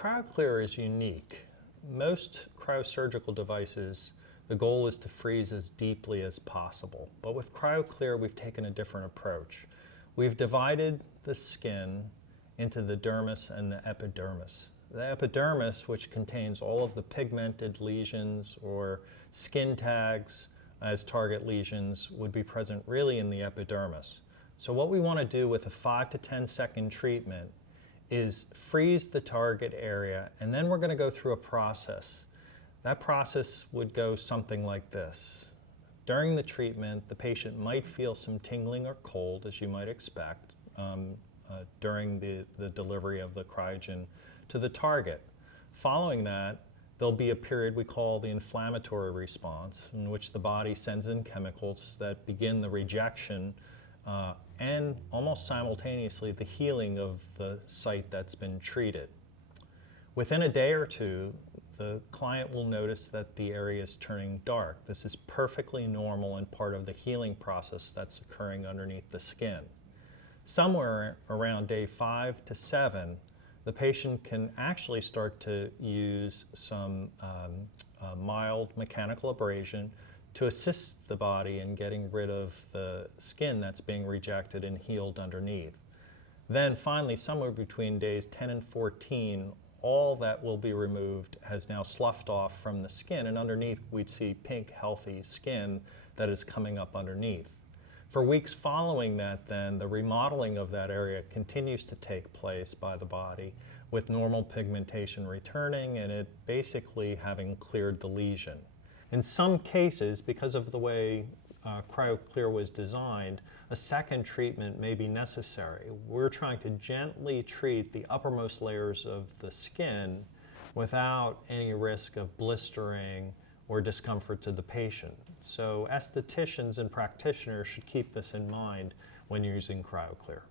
CryoClear is unique. Most cryosurgical devices, the goal is to freeze as deeply as possible. But with CryoClear, we've taken a different approach. We've divided the skin into the dermis and the epidermis. The epidermis, which contains all of the pigmented lesions or skin tags as target lesions, would be present really in the epidermis. So what we want to do with a 5 to 10 second treatment is freeze the target area, and then we're going to go through a process. That process would go something like this. During the treatment, the patient might feel some tingling or cold, as you might expect, during the delivery of the cryogen to the target. Following that, there'll be a period we call the inflammatory response, in which the body sends in chemicals that begin the rejection and almost simultaneously the healing of the site that's been treated. Within a day or two, the client will notice that the area is turning dark. This is perfectly normal and part of the healing process that's occurring underneath the skin. Somewhere around day 5 to 7, the patient can actually start to use some mild mechanical abrasion to assist the body in getting rid of the skin that's being rejected and healed underneath. Then finally, somewhere between days 10 and 14, all that will be removed has now sloughed off from the skin, and underneath we'd see pink, healthy skin that is coming up underneath. For weeks following that, then, the remodeling of that area continues to take place by the body, with normal pigmentation returning and it basically having cleared the lesion. In some cases, because of the way CryoClear was designed, a second treatment may be necessary. We're trying to gently treat the uppermost layers of the skin without any risk of blistering or discomfort to the patient. So estheticians and practitioners should keep this in mind when using CryoClear.